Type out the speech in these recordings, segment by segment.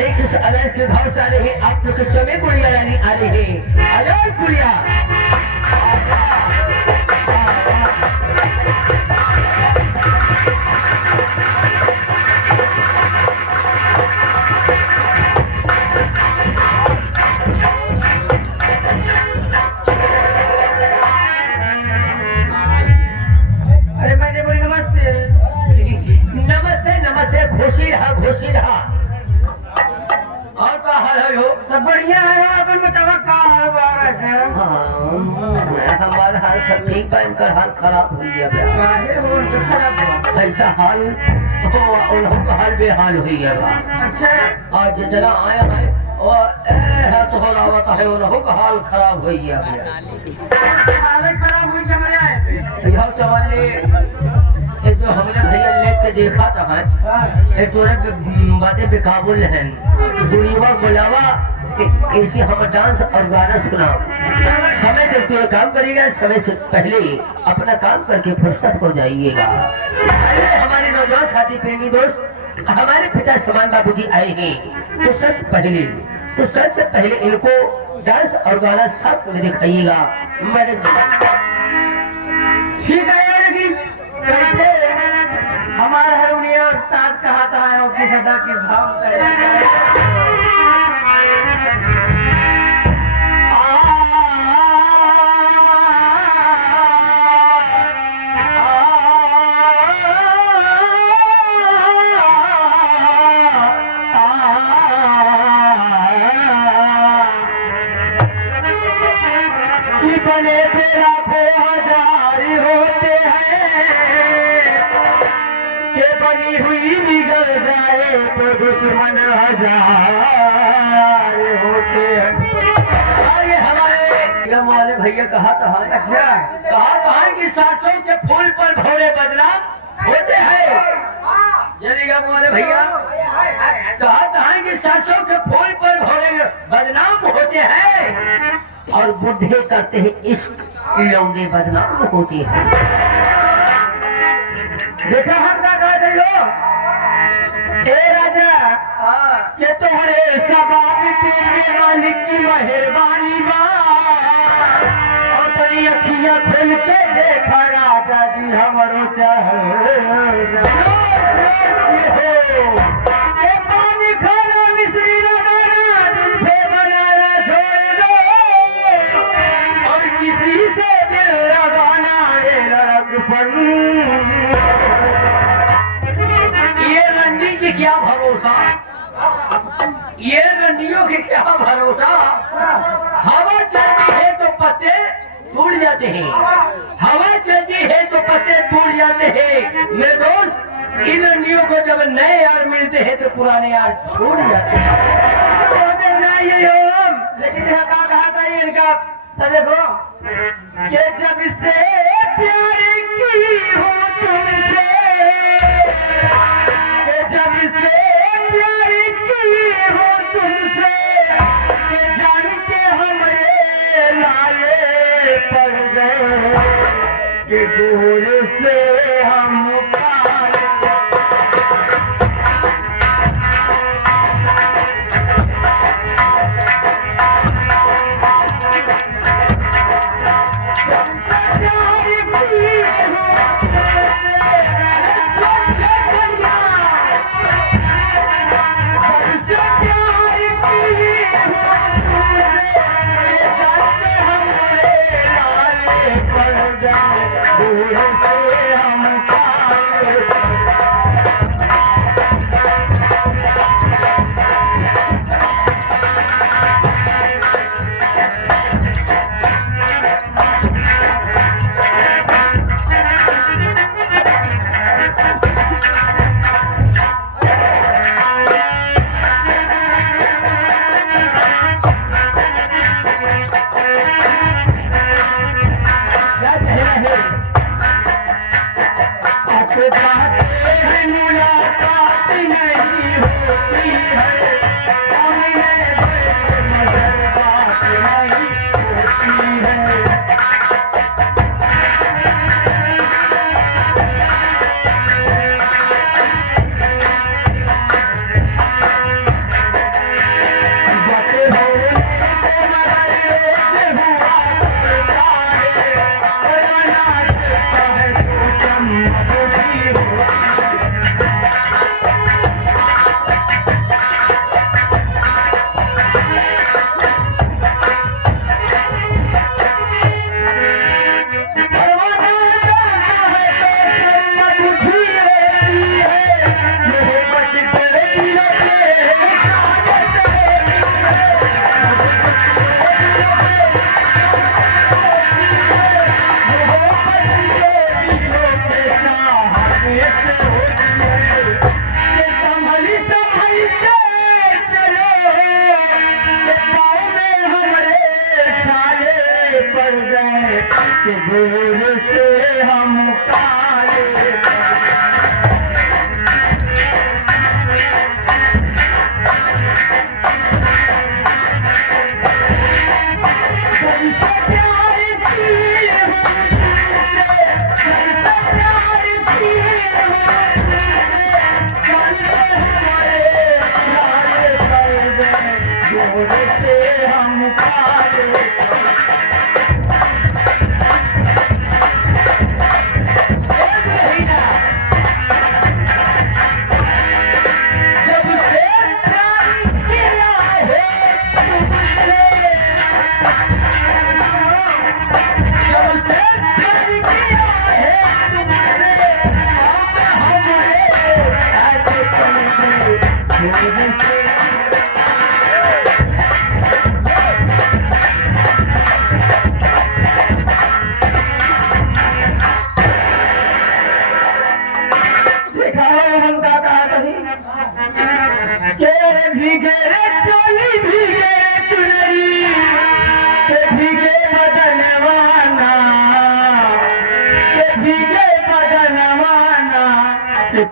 रही किस अलग के भाव से आ रही आप तो किस समय गुड़िया रानी आ रही है अलग गुड़िया घोषी रहा और का हाल है हो सब बढ़िया है अपन बतावा का है हमारा हाल सब ठीक बा इनकर हाल खराब हो गया काहे हो तो खराब हुआ ऐसा हाल उन्हों का हाल बेहाल हुई है अच्छा आज जरा आया है और तो हो रहा है उन्हों का हाल खराब हुई है हालत खराब हुई जब आए यह सवाल जो हमने भैया लेट के देखा था बातें बेकाबुल हैं दुनिया बुलावा इसी हम डांस और गाना सुनाओ समय देखते हुए काम करिएगा समय से पहले अपना काम करके फुर्सत हो जाइएगा हमारे नौजवान साथी प्रेमी दोस्त हमारे पिता समान बाबूजी आए हैं तो सबसे पहले इनको डांस और गाना सब कुछ दिखाइएगा मैंने ठीक है कैसे हमारे हरुनिया उस्ताद कहा था की सदा की भाव बने तेरा हजार होते हैं के बनी हुई बिगड़ जाए तो दुश्मन हजार होते हैं। आगे हमारे वाले भैया कहा था अच्छा कहा कि सासों के फूल पर भौरे बदनाम होते हैं वाले भैया कहा कि सासों के फूल पर भौरे बदनाम होते हैं और बुढ़े करते हैं इश्क लौंडे बदनाम होते हैं। देखा हम क्या कहते हो ए राजा के तुम्हारे सबाब तेरे मालिक की मेहरबानी बा और तेरी अखियां खोल के देखा राजा जी हमारो पानी खाना मिश्री लगाना जुल्फे बनाना छोड़ दो और किसी से दिल लगाना लड़कपन ये रंडी की क्या भरोसा ये रंडियों की क्या भरोसा हवा चलती है तो पत्ते टूट जाते हैं हवा चलती है तो पत्ते टूट जाते हैं मेरे दोस्त इन रंडियों को जब नए यार मिलते हैं तो पुराने यार छूट जाते हैं लेकिन कहा था इनका देखो कि जब से प्यार की हो तुमसे जब से प्यार की हो तुमसे जान के हमरे लाले पड़ गए कि दूर से हम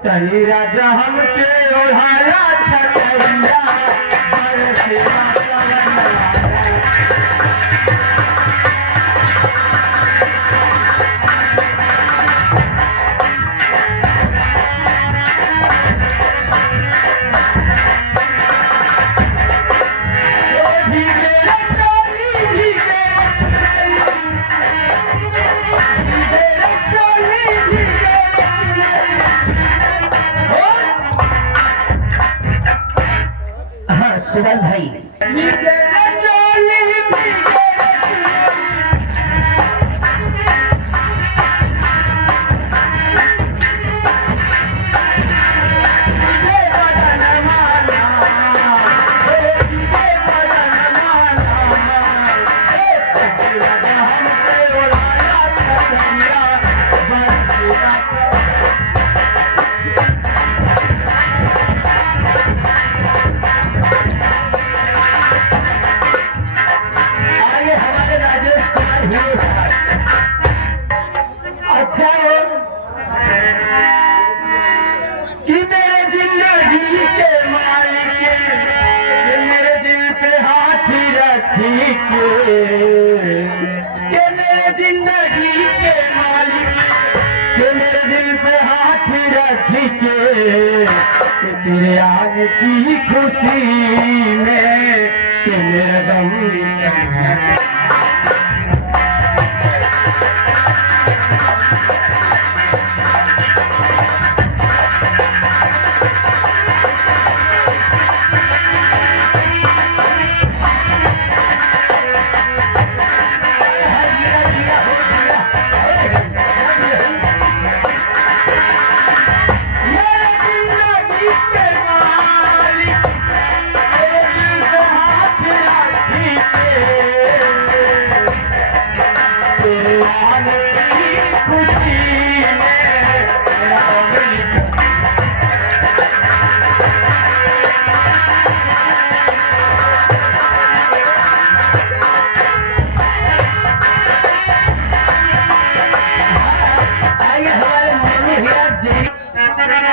तनी राजा हमके ओढ़ाया छतरिया बरसेला सुमन भाई अच्छा हो कि मेरे जिंदगी के मालिक कि मेरे दिल पे हाथ रखी कि मेरे जिंदगी के मालिक कि मेरे दिल पे हाथ रखी कि तेरे आने की खुशी में कि मेरा गम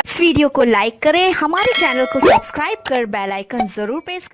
इस वीडियो को लाइक करें, हमारे चैनल को सब्सक्राइब कर बेल आइकन जरूर प्रेस